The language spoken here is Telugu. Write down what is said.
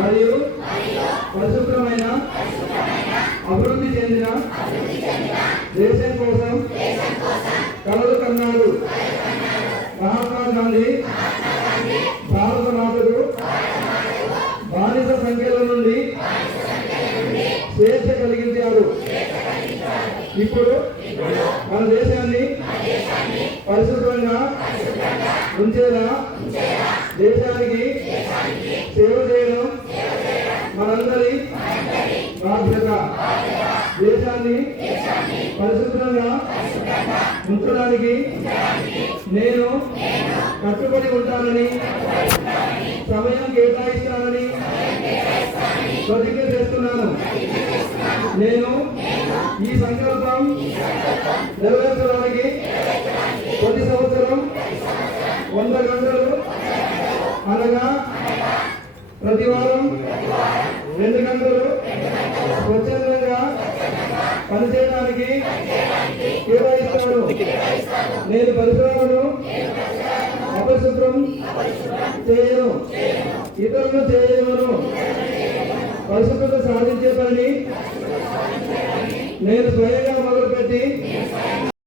మరియు పరిశుభ్రమైన అభివృద్ధి చెందిన దేశం కోసం కలలు కన్నాడు. మహాత్మా గాంధీ భారత మాతకు బానిస సంఖ్యల నుండి స్వేచ్ఛ కలిగించారు. ఇప్పుడు మన దేశాన్ని పరిశుభ్రంగా ఉంచేలా దేశానికి సేవ చేయడం మనందరి బాధ్యత. దేశాన్ని పరిశుభ్రంగా ఉంచడానికి నేను కట్టుబడి ఉంటానని, సమయం కేటాయిస్తానని ప్రతిజ్ఞ చేస్తున్నాను. నేను ఈ సంకల్పం నెరవేర్చడానికి ప్రతి సంవత్సరం 100 గంటలు అనగా ప్రతి వారం 2 గంటలు స్వచ్ఛందంగా పనిచేయడానికి కేటాయిస్తాను. నేను పరిసరాలను అపరిశుభ్రం చేయను, ఇతరులను చేయను. పరిశుభ్రత సాధించే పని నేను స్వయంగా మొదలుపెట్టి